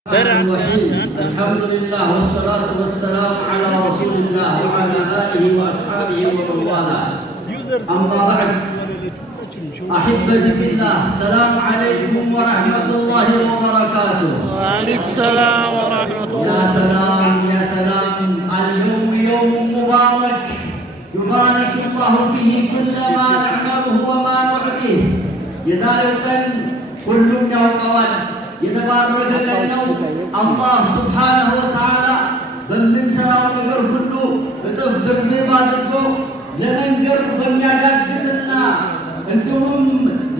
الحمد لله والصلاة والسلام على رسول الله وعلى آله وأصحابه ومن والاه. أما بعد أحبتي في الله، السلام عليكم ورحمة الله وبركاته. وعليكم السلام ورحمة الله. يا سلام يا سلام، اليوم يوم مبارك يبارك الله فيه كل ما نعمله وما نعطيه. የዛሬው ቀን ሁሉም ያውቀዋል። የተባረከ ቀን ነው። አላህ ሱብሓነሁ ወተዓላ በምንሰራው ነገር ሁሉ እጥፍ ድርብ አድርጎ ለመንገር በሚያዳግትና እንዲሁም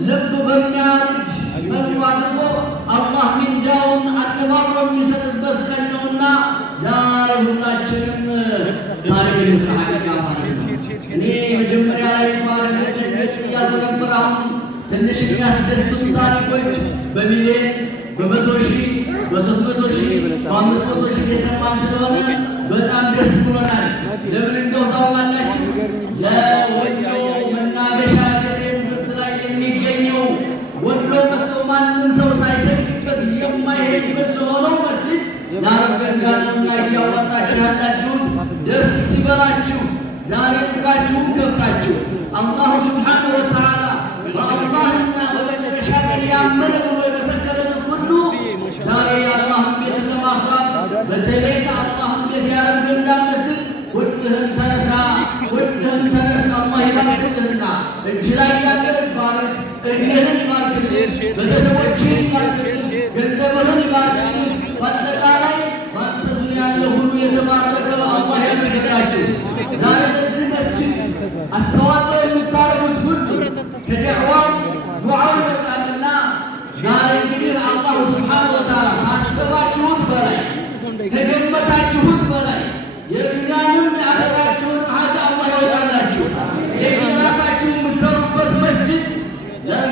ልብ በሚያርድ መልኩ አድርጎ አላህ ምንዳውን አነባብሮ የሚሰጥበት ቀን ነውና ዛሬ ሁላችንም ታሪክ እንሰማለን ማለት ነው። እኔ መጀመሪያ ላይ ባለበት እያሉ ነበር። አሁን ትንሽ የሚያስደስቱ ታሪኮች በሚሊዮን በመቶ ሺህ በ300 ሺህ በ500 ሺህ የሰማን ስለሆነ በጣም ደስ ብሎናል። ለምን እንደው ታውቃላችሁ? ለወሎ መናገሻ ደሴ ምርት ላይ የሚገኘው ወሎ መጥቶ ማንም ሰው ሳይሰግድበት የማይሄድበት ለሆነው መስጂድ ለአረገንጋኑና እያወጣችሁ ያላችሁት ደስ ይበላችሁ። ዛሬ ልባችሁን ከፍታችሁ አላሁ ሱብሓነሁ ወተዓላ በአላህና በመጨረሻ ቀን ያመነ ብሎ የመሰከረን ሁሉ ዛሬ የአላህን ቤት ለማስዋብ በተለይ ከአላህን ቤት ያረገንዳ መስጂድ ሁልህም ተነሳ፣ ሁልህም ተነሳ። አላህ ይባርክልህና እጅ ላይ ያለው ይባረክ፣ እድሜህን ይባርክልህ፣ ቤተሰቦችህን ይባርክልህ፣ ገንዘብህን ይባርክልህ። በአጠቃላይ በአንተ ዙሪያ ያለ ሁሉ የተባረከ አላህ ያደርግላችሁ። ዛሬ ለዚህ መስጂድ አስተዋጽኦ የምታደርጉት ሁሉ ከደዕዋው ዱዓው ይመጣልና ዛሬ እንግዲህ አላሁ ሱብሓነሁ ወተዓላ ካሰባችሁት በላይ ከገመታችሁት በላይ የዱንያንም የአኺራችሁን ሀጃ አላህ ያወጣላችሁ። የራሳችሁ የምትሰሩበት መስጂድ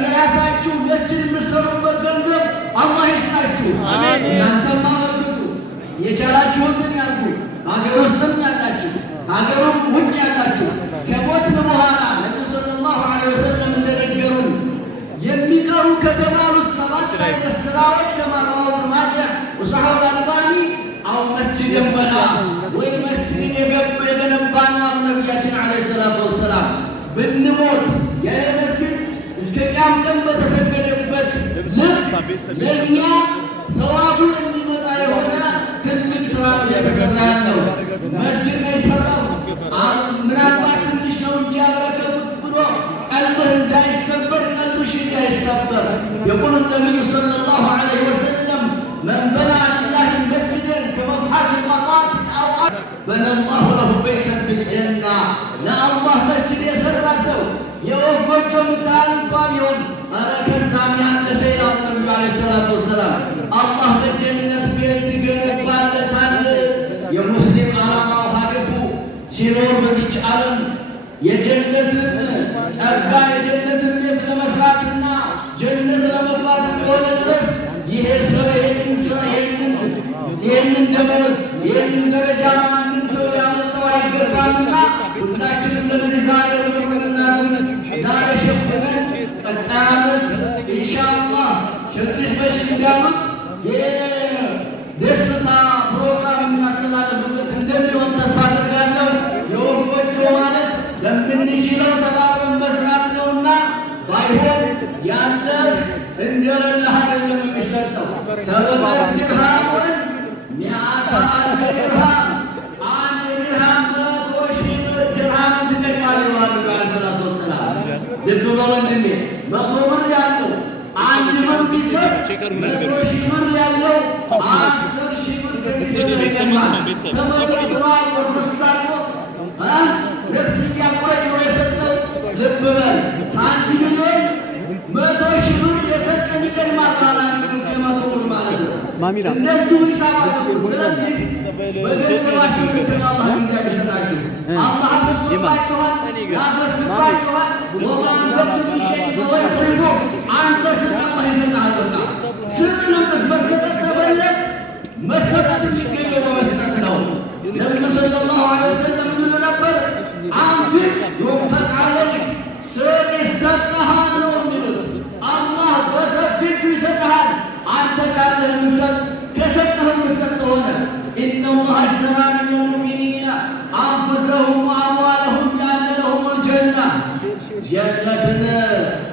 የራሳችሁ መስጂድ የምትሰሩበት ገንዘብ አላህ ይስጣችሁ። እናንተም አበርክቱ፣ የቻላችሁትን ያርጉ። ሀገር ውስጥም ያላችሁ ከሀገሩም ውጭ ያላችሁ ከሞትን በኋላ ነቢዩ ሰለላሁ ዐለይሂ ወሰለም እንደነገሩን የሚቀሩ ከተባሉት 7 አይነት ስራዎች ከማራው ኢብኑ ማጃህ ወሰሐሁ አልባኒ አው መስጂድን በና ወይ መስጂድን የገነባን አሉ ነቢያችን ዐለይሂ ሰላቱ ወሰላም። ብንሞት ይህ መስጊድ እስከ ቂያም ቀን በተሰገደበት ልክ ለእኛ ሰዋቡ እንዲመጣ የሆነ ትልቅ ስራ ነው እየተሰራ ያለው። መስጂድ ነው የሰራው ምናልባት ትንሽ ነው እንጂ ያበረከቱት ብሎ ቀልብህ እንዳይሰበር ቀልብሽ እንዳይሰበር የቁል ነቢዩ ሰለላሁ ዐለይሂ ወሰለም መን በና ሊላሂ መስጂደን ከመፍሐሲ ቀጣት አው በነ ላሁ ለሁ በይተን ፊል ጀና። ለአላህ መስጂድ የሰራ ሰው የወፍ ጎጆ ምታህል እንኳ ቢሆን ኧረ ከዛም ያነሰ ይላሉ ነቢዩ ዐለይሂ ሰላቱ ወሰላም። አላህ በጀነት ቤት ይገነባለታል። የሙስሊም ዓላማው ሀዲፉ ሲኖር በዚች ዓለም የጀነትን ጸጋ የጀነትን ቤት ለመስራትና ጀነት ለመግባት እስከሆነ ድረስ ይሄ ስራ ይህንን ደመወዝ ይህንን ደረጃ ማንም ሰው ሊያመጣው አይገባምና ሁላችንም ለዚህ ዛሬ ምናምን ዛሬ ሸፍነን ቀጣይ ዓመት ኢንሻአላህ ሸክሪስ በሽት እንዳሉት የደስታ ፕሮግራም የምናስተላለፍበት እንደሚሆን ተስፋ አድርጋለሁ። የወፍ ጎጆ ማለት ለምንችለው ተባብረን መስራት ነውና ባይሆን ያለ እንደሌለህ አይደለም የሚሰጠው። ሰበበት ድርሃሙን ሚአተ አልፍ ድርሃም፣ አንድ ድርሃም 100,000 ድርሃምን ትቀድማለህ ይላሉ ዐለይሂ ሰላቱ ወሰላም። ልብ በል ወንድሜ፣ 100 ብር ያለው 1 ብር ቢሰጥ 100,000 ብር ያለው 10,000 ብር ከሚሰጠው ይቀድማል። ከመቶ ድርሃም ወርስ አድርጎ ነፍስ እያቁረጭ ብሎ የሰጠው ልብ በል 1 ሚሊዮን 100,000 ብር የሰጠን ይቀድማል ማለት ነው። ከመቶ ብር ማለት ነው። እንደዚሁ ሂሳብ አድርጉ። ስለዚህ በገንዘባችሁ ልክም አላህ እንዳይሰጣችሁ አላህ አፍስባችኋል፣ ያፈስባችኋል። ወማ አንፈቅቱም ሚን ሸይኢን ፈሁወ ዩኽሊፉሁ። አንተ ስጥ አላህ ይሰጥሃል። በቃ ስጥ ነው። መሰጠት ተፈለግ መሰጠት የሚገኘው በመስጠት ነው። ነቢዩ ሰለላሁ ዐለይሂ ወሰለም ይሉ ነበር አንፊቅ ዩንፈቅ ዐለይክ፣ ስጥ ይሰጥሃል ነው የሚሉት። አላህ በሰፊ እጁ ይሰጥሃል። አንተ ካለህ የምትሰጥ ከሰ ጀነትን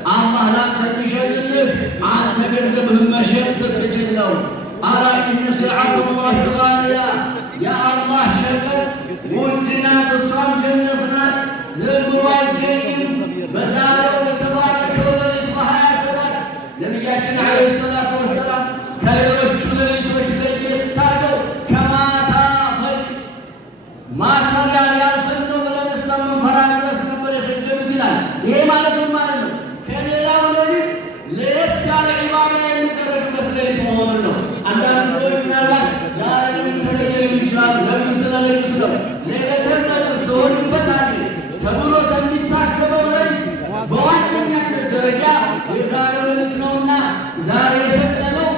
አላህ ላንተ የሚሸጥልህ አንተ ገንዘብህን መሸጥ ስትችል ነው። አላ ኢነ ሲልዐተላሂ ጋሊያ የአላህ ሸቀጥ ውድ ናት፣ እሷም ጀነት ናት። ዝም ብሎ አይገኝም። በዛሬው በተባረከው ሌሊት በ27 ነቢያችን ዓለይሂ ሰላቱ ወሰላም ከሌሎቹ ሌሊቶች ለየት አድርገው ከማታ ማሰሪያ ሊያልፈን ነው ብለን እስከምንፈራ ድረስ ነበር የሰገዱት ይላል። ይሄ ማለት ምን ማለት ነው? ከሌላው ሌሊት ለየት ያለ ዒባዳ የሚደረግበት ሌሊት መሆኑን ነው። አንዳንድ ሰዎች ምናልባት ዛሬ ምን ተለየ ሊሉ ይችላሉ። ለምን ስለሌሉት ነው። ሌሊቱል ቀድር ትሆንበታለህ ተብሎ ከሚታሰበው ሌሊት በዋነኛነት ደረጃ የዛሬው ሌሊት ነውና ዛሬ የሰጠነው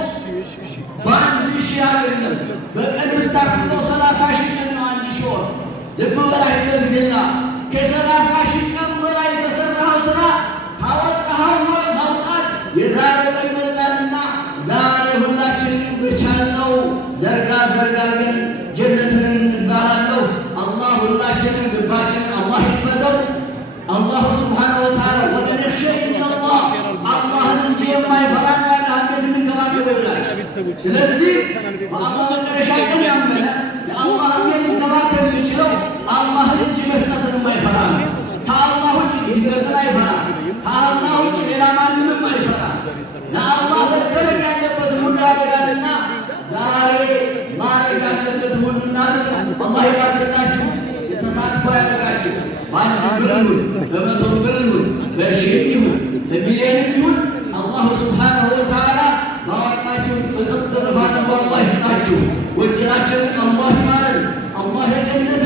በአንድ ሺህ አይደለም። በቀን ብታስበው 30 ሺህ ቀን ነው። አንድ ሺህ ወር ልብ በላይበት ቢላ ከ30 ሺህ ቀን በላይ የተሰራው ስራ ካወጣኸው ማውጣት የዛሬ ቀን ይበልጣልና ዛሬ ሁላችንም በቻልነው ዘርጋ ግን ጀነትን እንግዛላለሁ። አላህ ሁላችንም ግባችንን አላህ ይክፈተው። አላሁ ስብሓነሁ ወተዓላ ወመን የኽሻ ኢለላህ አላህን እንጂ የማይፈራን ያለ አንዴት እንንከባከበው ይላል። ስለዚህ በአላህ መጨረሻ ቀን ያመነ የአላህን የሚንከባከብ የሚችለው አላህን እንጂ መስጠትን የማይፈራ ነው። ከአላህ ውጭ ድህነትን አይፈራ፣ ከአላህ ውጭ ሌላ ማንንም አይፈራ። ለአላህ መደረግ ያለበትን ሁሉ ያደርጋልና ዛሬ ማድረግ ያለበትን ሁሉ እናድርግ። አላህ ይባርክላችሁ። የተሳትፎ ያደርጋችሁ በአንድ ብር ይሁን በመቶ ብር ይሁን በሺህ ይሁን በሚሊዮንም ይሁን አላሁ ስብሓነሁ ወተዓላ ባወጣችሁት እጥፍ ትርፋት አላህ ይስጣችሁ። ወንጀላችንን አላህ ይማረን። አላህ የጀነት